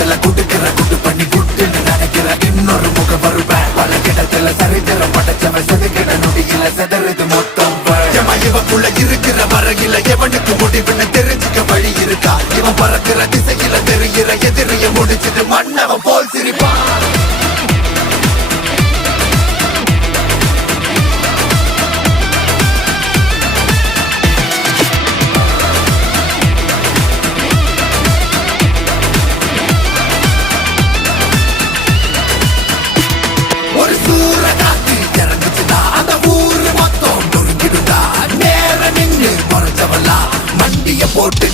இடத்துல குடுக்கிற குட்டு பண்ணி குட்டுன்னு நினைக்கிற இன்னொரு முகம் வருவேன் பல கிடத்துல சரித்திரம் படைச்சவன் செதுக்கிட நொடியில செதறது மொத்தம் இவக்குள்ள இருக்கிற வரையில எவனுக்கு முடிவுன்னு தெரிஞ்சுக்க வழி இருக்கா இவன் பறக்கிற திசையில தெரிகிற எதிரிய முடிச்சிட்டு மன்னவன் போல் சிரிப்பான் போட்டு